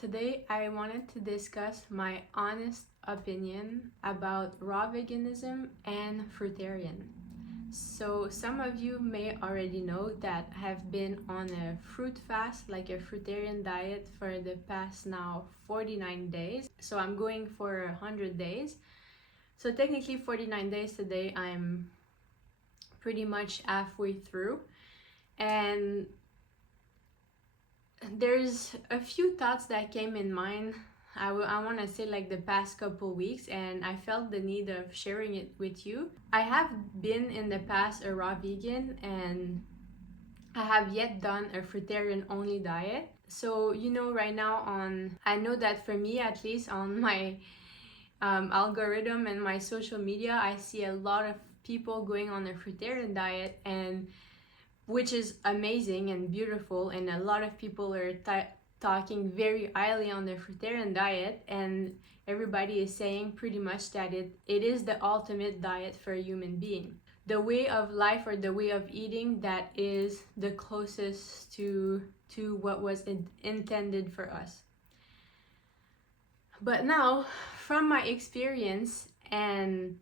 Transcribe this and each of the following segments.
Today I wanted to discuss my honest opinion about raw veganism and fruitarian. So some of you may already know that I have been on a fruit fast, like a fruitarian diet for the past now 49 days. So I'm going for 100 days. So technically 49 days today, I'm pretty much halfway through. And there's a few thoughts that came in mind. I want to say like the past couple weeks, and I felt the need of sharing it with you. I have been in the past a raw vegan, and I have yet done a fruitarian only diet. So right now I know that for me at least on my algorithm and my social media, I see a lot of people going on a fruitarian diet, and which is amazing and beautiful, and a lot of people are talking very highly on the fruitarian diet, and everybody is saying pretty much that it is the ultimate diet for a human being, the way of life or the way of eating that is the closest to what was intended for us. But now, from my experience, and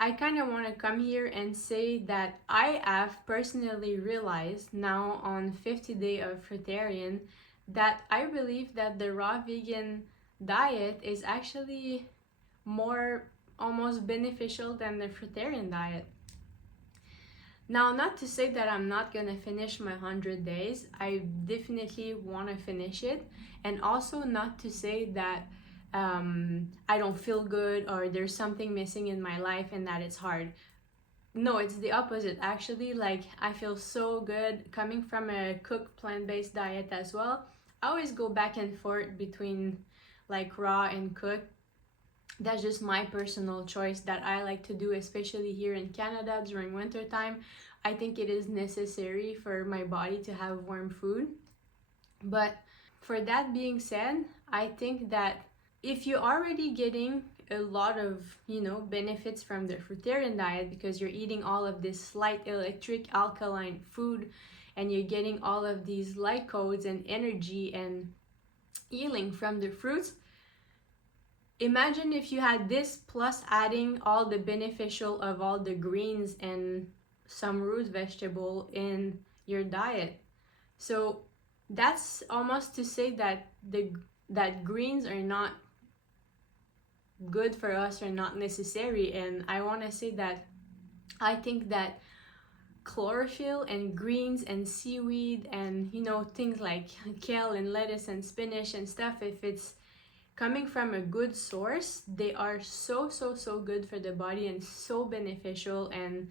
I kind of want to come here and say that I have personally realized now on 50 day of fruitarian that I believe that the raw vegan diet is actually more almost beneficial than the fruitarian diet. Now, not to say that I'm not gonna finish my 100 days, I definitely want to finish it, and also not to say that I don't feel good or there's something missing in my life and that it's hard. No, it's the opposite actually. Like, I feel so good coming from a cooked plant-based diet as well. I always go back and forth between like raw and cooked. That's just my personal choice that I like to do, especially here in Canada during winter time. I think it is necessary for my body to have warm food. But for that being said, I think that if you're already getting a lot of benefits from the fruitarian diet because you're eating all of this light electric alkaline food, and you're getting all of these light codes and energy and healing from the fruits, imagine if you had this plus adding all the beneficial of all the greens and some root vegetable in your diet. So that's almost to say that that greens are not good for us or not necessary. And I want to say that I think that chlorophyll and greens and seaweed and things like kale and lettuce and spinach and stuff, if it's coming from a good source, they are so good for the body and so beneficial and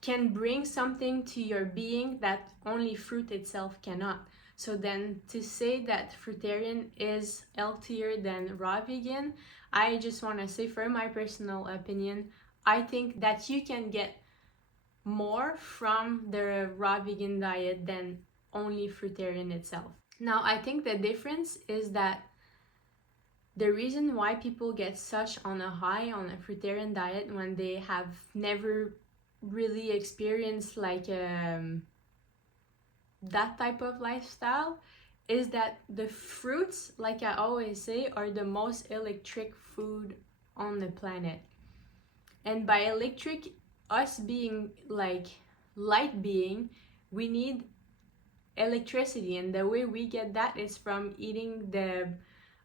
can bring something to your being that only fruit itself cannot. So then to say that fruitarian is healthier than raw vegan, I just want to say, for my personal opinion, I think that you can get more from the raw vegan diet than only fruitarian itself. Now, I think the difference is that the reason why people get such on a high on a fruitarian diet when they have never really experienced like that type of lifestyle is that the fruits, like I always say, are the most electric food on the planet. And by electric, us being like light being, we need electricity, and the way we get that is from eating the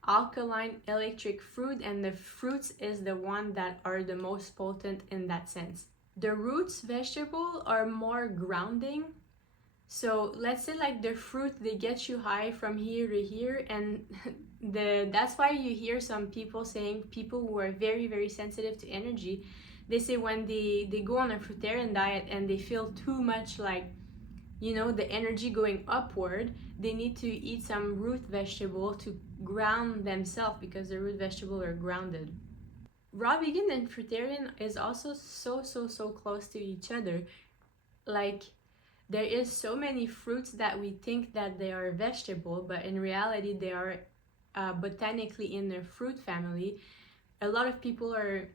alkaline electric fruit, and the fruits is the one that are the most potent in that sense. The roots vegetable are more grounding. So let's say like the fruit, they get you high from here to here, and that's why you hear some people saying, people who are very sensitive to energy, they say when they go on a fruitarian diet and they feel too much like the energy going upward, they need to eat some root vegetable to ground themselves because the root vegetable are grounded. Raw vegan and fruitarian is also so close to each other. Like, there is so many fruits that we think that they are vegetable, but in reality they are botanically in the fruit family. A lot of people are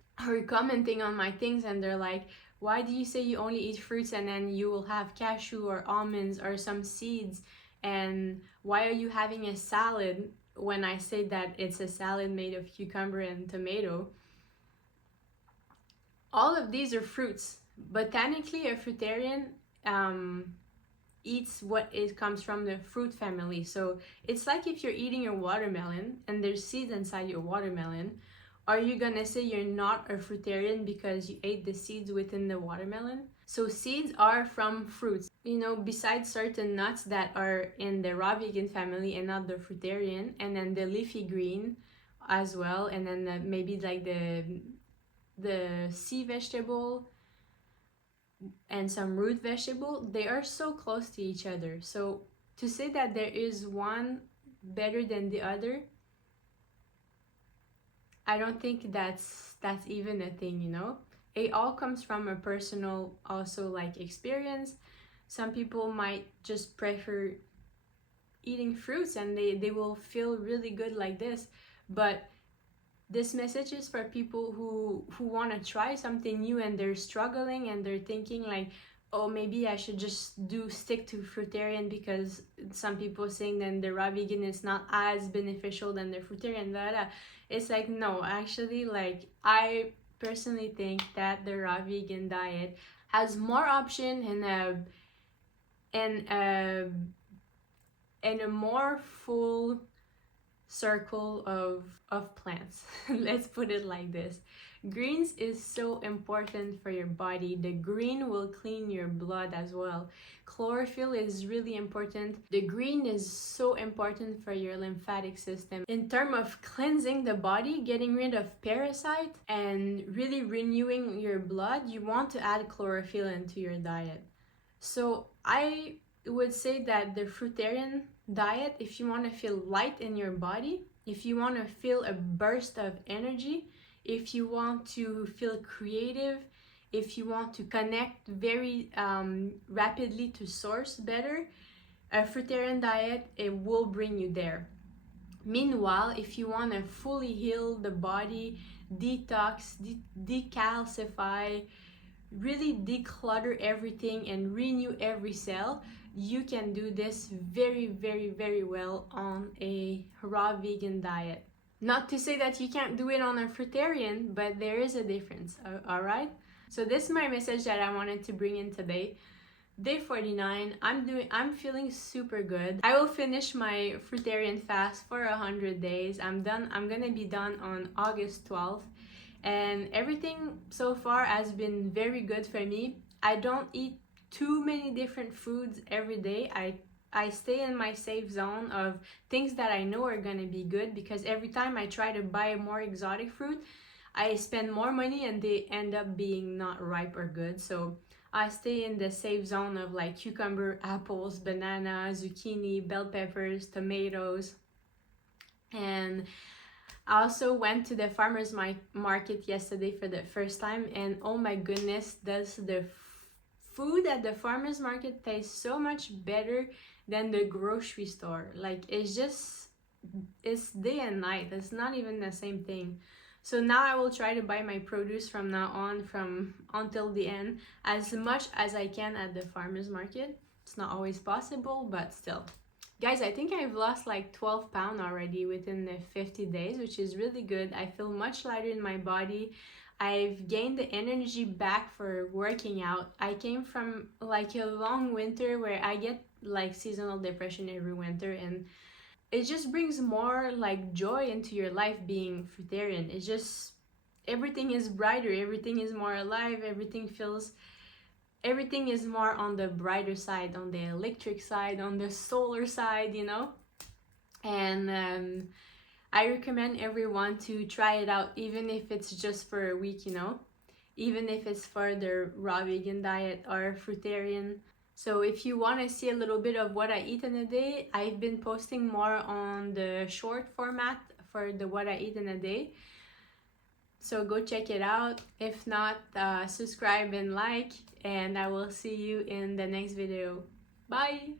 commenting on my things, and they're like, why do you say you only eat fruits and then you will have cashew or almonds or some seeds And why are you having a salad when I say that it's a salad made of cucumber and tomato? All of these are fruits. Botanically, a fruitarian eats what it comes from the fruit family. So it's like if you're eating a watermelon and there's seeds inside your watermelon, are you gonna say you're not a fruitarian because you ate the seeds within the watermelon? So seeds are from fruits. You know, besides certain nuts that are in the raw vegan family and not the fruitarian, and then the leafy green as well, and then maybe like the sea vegetable and some root vegetable, they are so close to each other. So to say that there is one better than the other, I don't think that's even a thing, you know. It all comes from a personal also like experience. Some people might just prefer eating fruits and they will feel really good like this. But this message is for people who want to try something new and they're struggling and they're thinking like, oh, maybe I should just stick to fruitarian because some people saying that the raw vegan is not as beneficial than the fruitarian. Blah, blah. It's like, no, actually, like I personally think that the raw vegan diet has more option and a more full circle of plants. Let's put it like this. Greens is so important for your body. The green will clean your blood as well. Chlorophyll is really important. The green is so important for your lymphatic system. In terms of cleansing the body, getting rid of parasites and really renewing your blood, you want to add chlorophyll into your diet. So I would say that the fruitarian diet, if you want to feel light in your body, if you want to feel a burst of energy, if you want to feel creative, if you want to connect very rapidly to source better, a fruitarian diet, it will bring you there. Meanwhile, if you want to fully heal the body, detox, decalcify, really declutter everything and renew every cell, you can do this very, very, very well on a raw vegan diet. Not to say that you can't do it on a fruitarian, but there is a difference, all right? So this is my message that I wanted to bring in today. Day 49, I'm feeling super good. I will finish my fruitarian fast for 100 days. I'm gonna be done on August 12th. And everything so far has been very good for me. I don't eat too many different foods every day. I stay in my safe zone of things that I know are gonna be good, because every time I try to buy a more exotic fruit, I spend more money and they end up being not ripe or good. So I stay in the safe zone of like cucumber, apples, banana, zucchini, bell peppers, tomatoes. And I also went to the farmer's market yesterday for the first time, and oh my goodness, does the food at the farmer's market taste so much better than the grocery store. Like it's day and night. It's not even the same thing. So now I will try to buy my produce from now on, from until the end, as much as I can at the farmer's market. It's not always possible, but still. Guys, I think I've lost like 12 pounds already within the 50 days, which is really good. I feel much lighter in my body. I've gained the energy back for working out. I came from like a long winter where I get like seasonal depression every winter, and it just brings more like joy into your life being fruitarian. It's just, everything is brighter, everything is more alive, everything is more on the brighter side, on the electric side, on the solar side, you know. And I recommend everyone to try it out, even if it's just for a week, you know, even if it's for the raw vegan diet or fruitarian. So if you want to see a little bit of what I eat in a day, I've been posting more on the short format for the what I eat in a day. So go check it out. If not, subscribe and like, and I will see you in the next video. Bye!